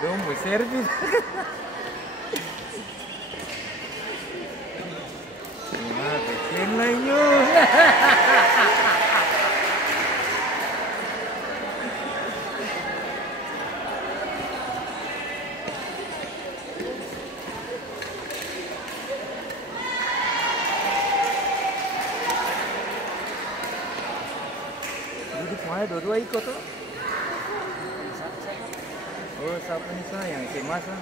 Dong mau servis. Nah, kecil lah yuk. Duduk mana dua-dua ikut tuh. Oh, siapa nih sa yang SMA sa?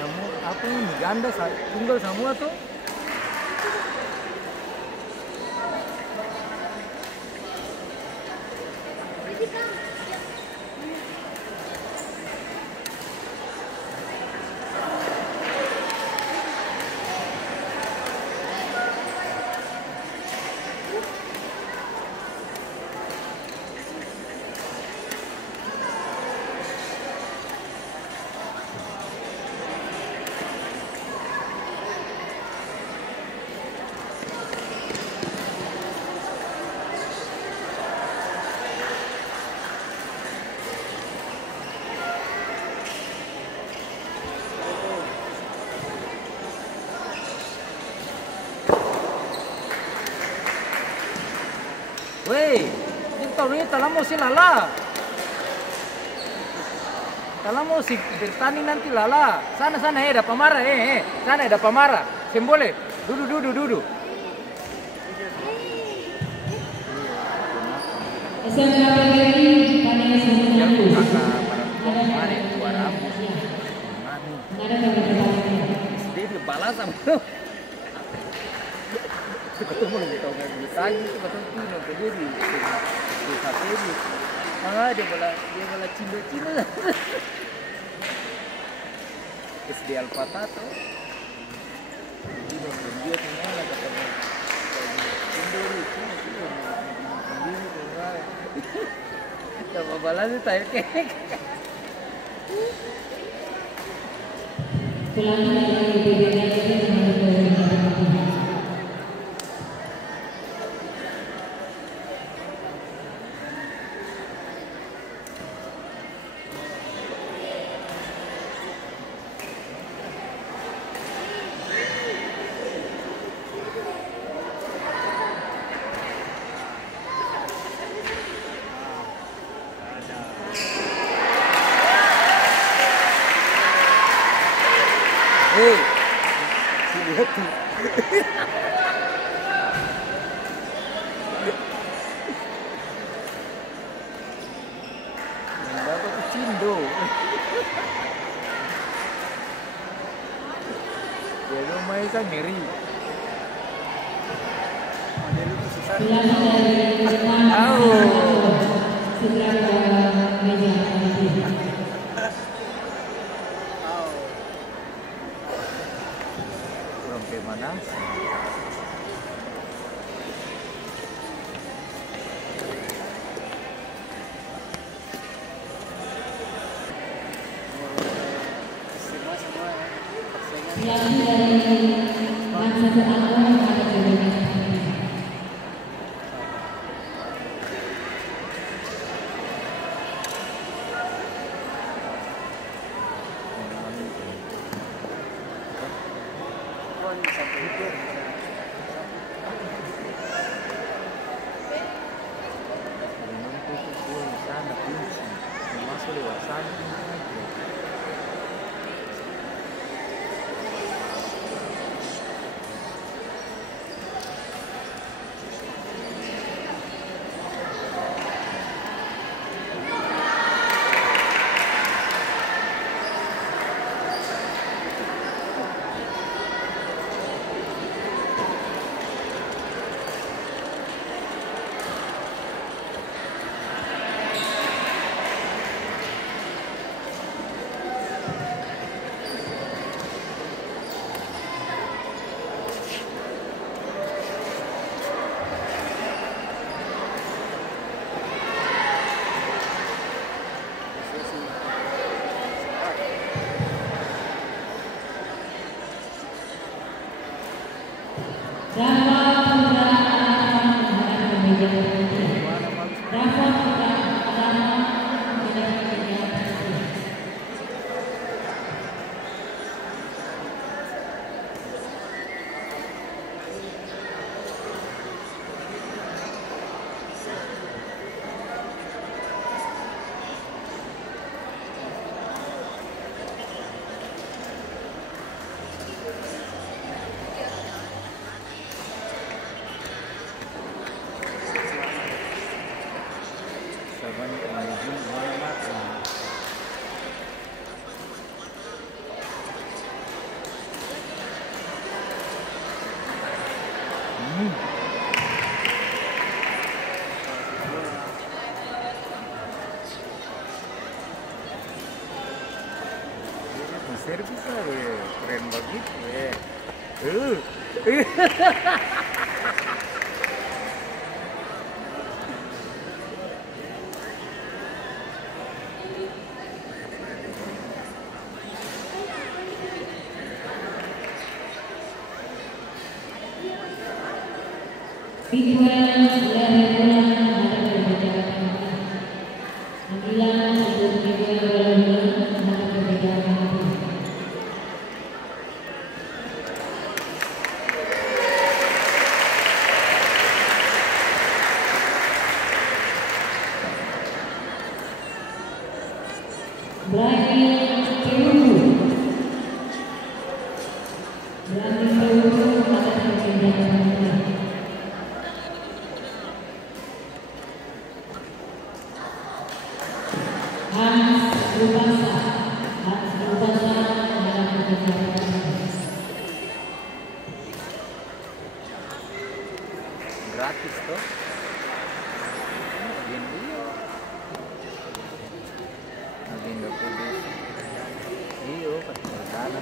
Kamu apa ini ganda tinggal semua tuh? Weh, ini talamo si Lala. Talamo si Bertani nanti Lala. Sana ada Pamara, sana ada Pamara. Sembole, duduk. Balasan ketemu lagi tahu nggak bisa gitu ketemu Tino ke dia di kafe ini dia bala Cino SD Alpatato dia tinggal ketemu Indo itu sama balasnya saya kek lihat tuh. Yang dapat tuh Cindo. Ya lumayan kan ngeri. Model itu susah. Mana? Mana bagus. Saban menuju mana makan. Servis lah ya, keren banget ya. Gratis tuh. Agenda kudus. Iyo, pasti sana.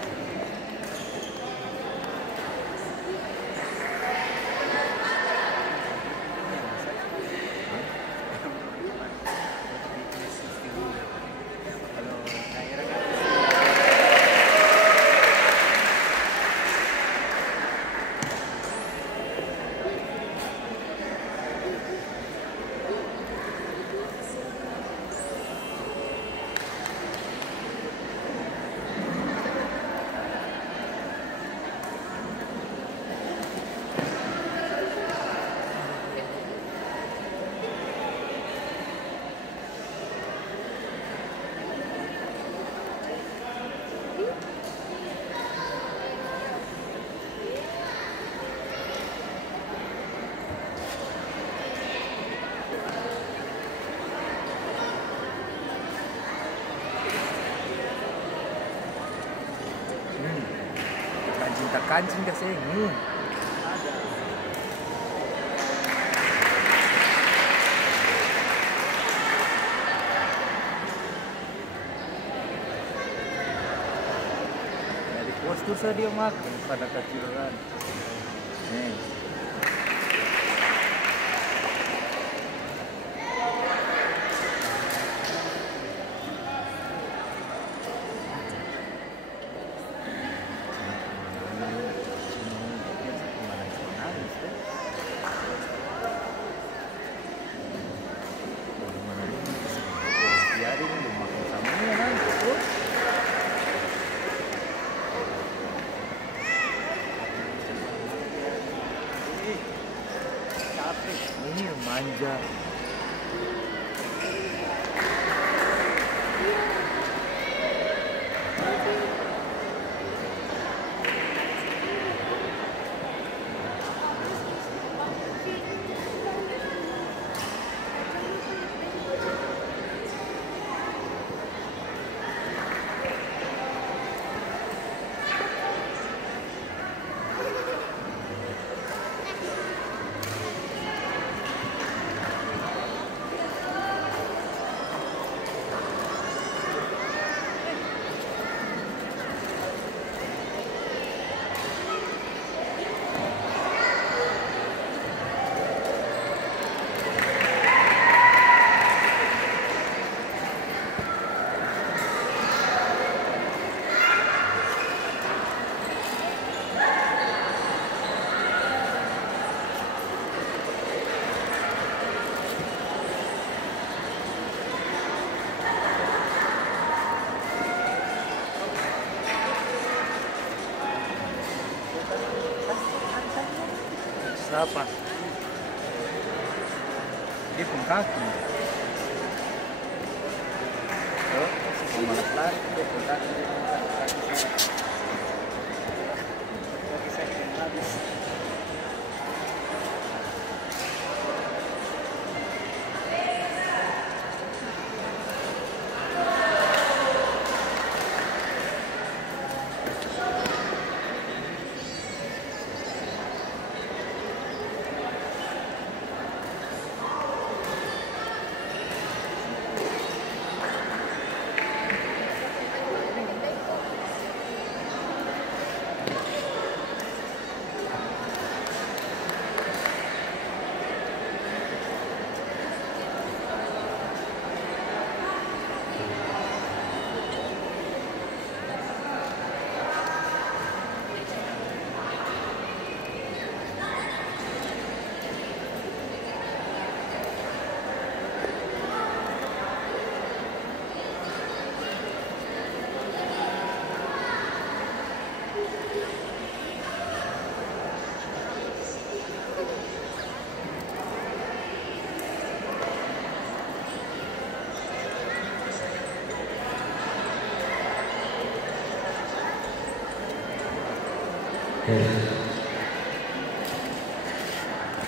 Kancing kasi. Dari postur saya dia makan pada kecilan. Ini manja. apa? Dia pun kaki. Oh, si malas lari, dia pun kaki. Kaki saya yang habis.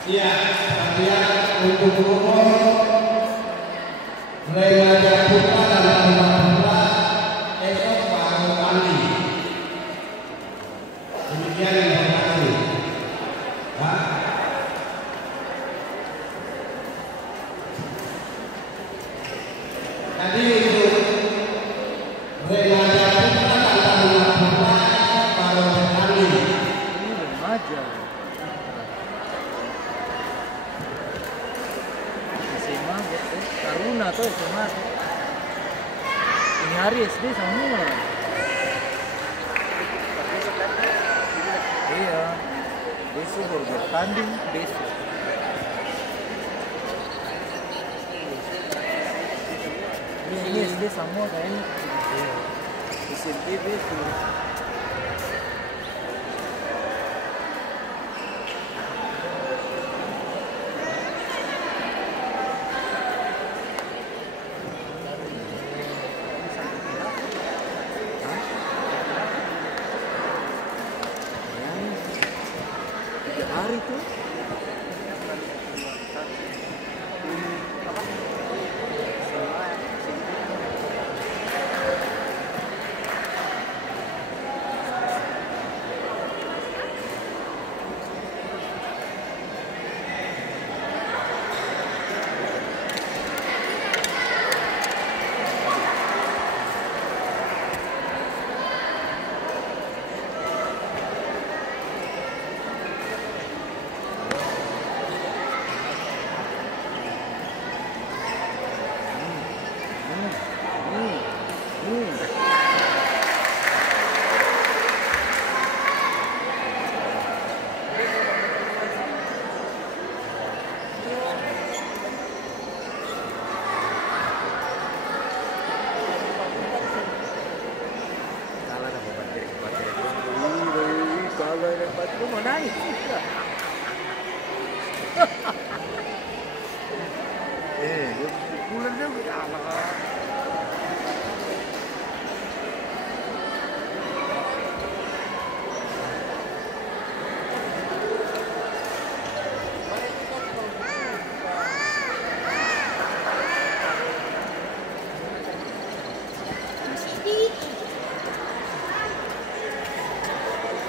Iya, perhatian untuk nomor Remaja Putra dan Putra esok Pak Ali. Demikian informasi. Tadi untuk Remaja Putra dan Putra Pak Ali. Ini remaja. SMA betul. Taruna tuh SMA. Ini hari SD semua. Iya. Besok baru bertanding besok. Ini SD semua kayaknya. SMP besok. Hari tuh lu mau nangis juga. Bulan dia udah anak.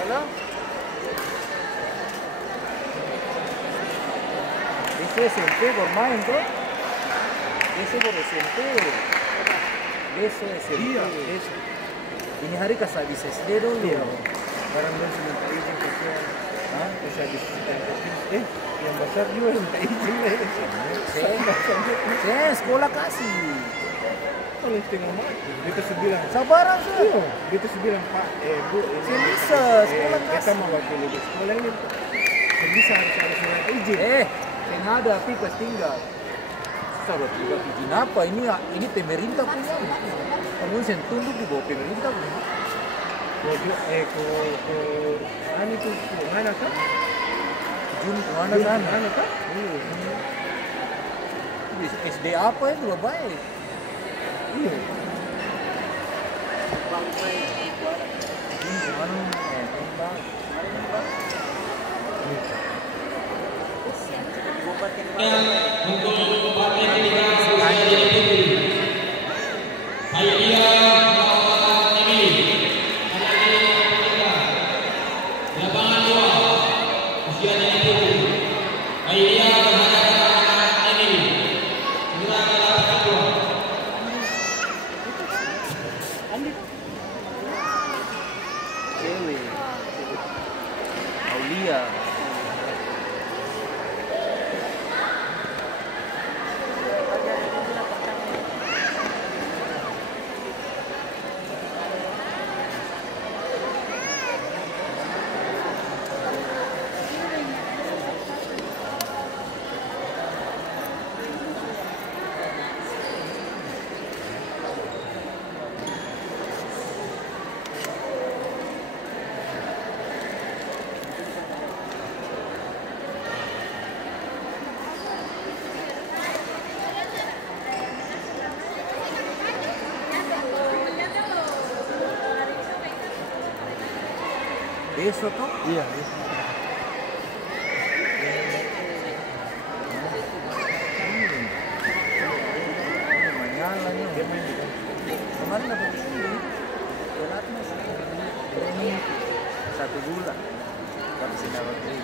Halo? Ese SMP bermain tuh. Ese baru SMP. Beso SMP. Iya. Beso. Ini hari kas habis SD dulu. Iya. Barang dia sudah minta izin ke saya. Hah? Bisa disediakan. Yang besar juga minta izin. Saya sekolah kasih. Kalau setengah mati, dia terus bilang, Sabaran sih. iya, dia terus bilang, Pak, Bu, ini Saya bisa, sekolah kita kasih. mau wakili di sekolah ini, saya bisa harus surat izin. Saya nggak ada tapi pas tinggal. Surat juga izin apa? Ini pemerintah punya. Kamu saya tunduk di bawah pemerintah punya. Ke mana tuh? Mana kan? Jun kemana sana? Iya. SD apa ya juga baik. Iya. Jun kemana? Bang. Untuk partai Demokrasi Haidia melawan Emi. Lapangan 2 usianya itu Haidia menghadapan Emi. Segera ke lapangan 2. Cewek. Aulia. Besok toh? Iya. Menyala nih. Kemarin dapat ini. Pelatnas. Ini 1 bulan. Tapi sih dapat ini.